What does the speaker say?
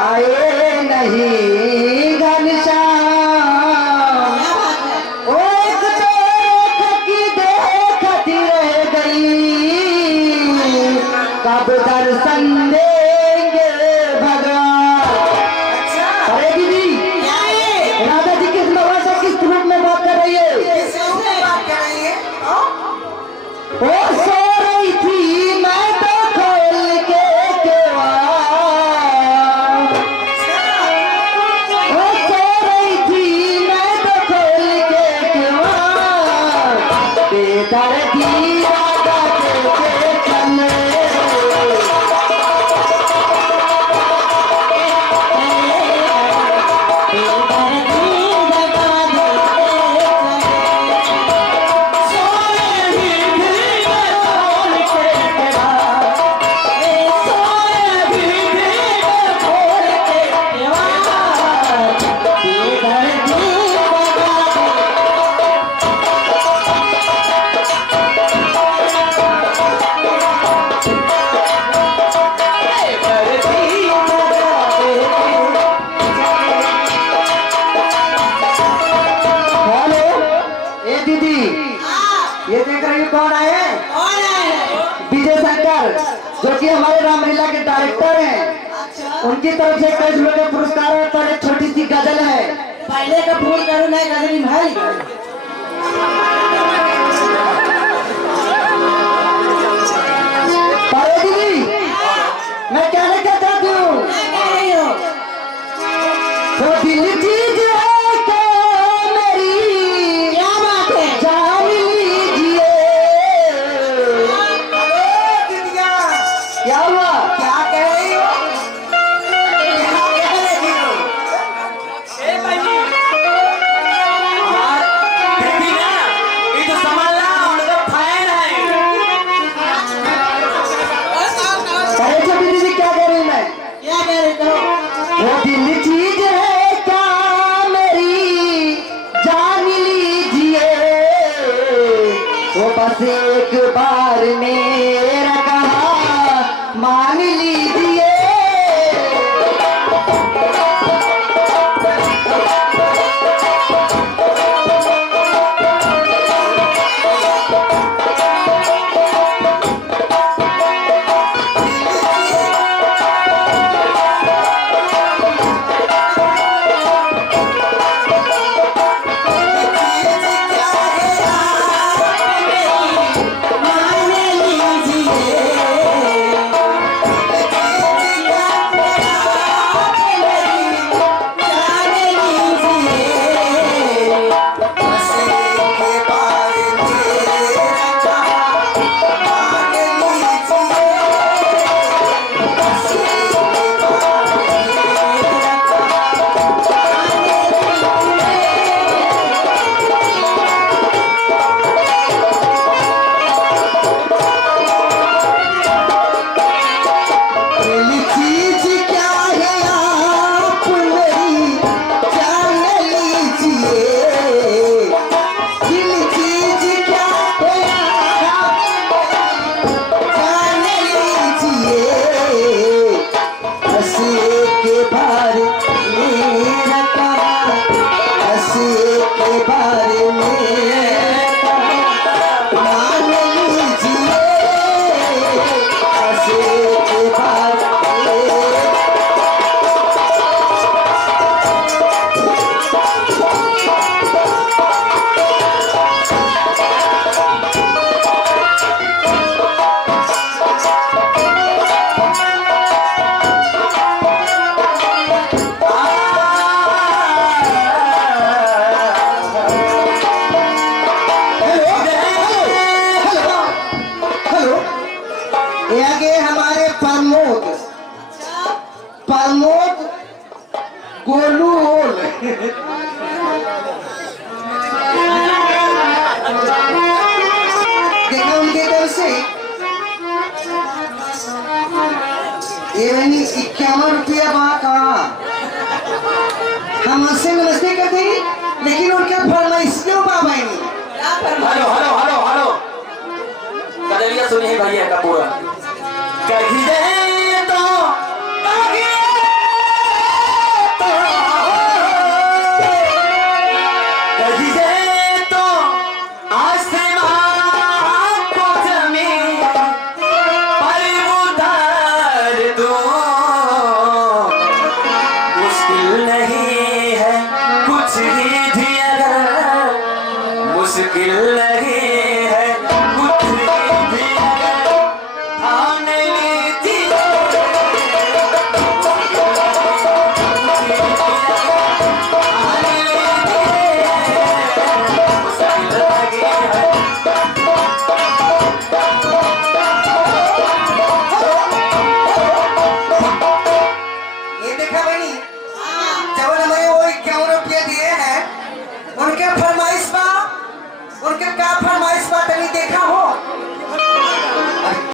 आए नहीं घनश्याम, एक देख की देखती रह गई, कब दर्शन देंगे भगवान। अरे दीदी, राधा जी किस भाषा किस रूप में बात कर रही है? वो सो रही थी मैं तो खोल के केवाड़, वो सो रही थी मैं तो खोल के केवाड़, बेदर्दी राधा के चले कौन आए? विजय शंकर, जो कि हमारे रामलीला के डायरेक्टर हैं। उनकी तरफ से कई लोगों के पुरस्कार पर एक छोटी सी गजल है। पहले का फूल करूँ मैं गजल भाई। दीदी, मैं कहना क्या चाहती हूँ, तो दिल चीज है क्या मेरी, क्या बात है, जान लीजिए। क्या हुआ, क्या कह रही हो? क्या कह रही हो? दीदी ना, ये तो समझ ला उनका फैन है। अरे जो दीदी क्या कह रही मैं, क्या कह रही हो? वो दिल चीज है क्या मेरी, जान लीजिए। वो बस एक बार मेरा कहा मान लीजिए। प्रमोद गोलू देखा उनके तरफ से 51 रुपया वहाँ कहा हम उससे नमस्ते करते हैं, लेकिन उनके फरमाइश क्यों पाए? हेलो हेलो हेलो हेलो, कदलिया सुनिए भैया का पूरा कहीं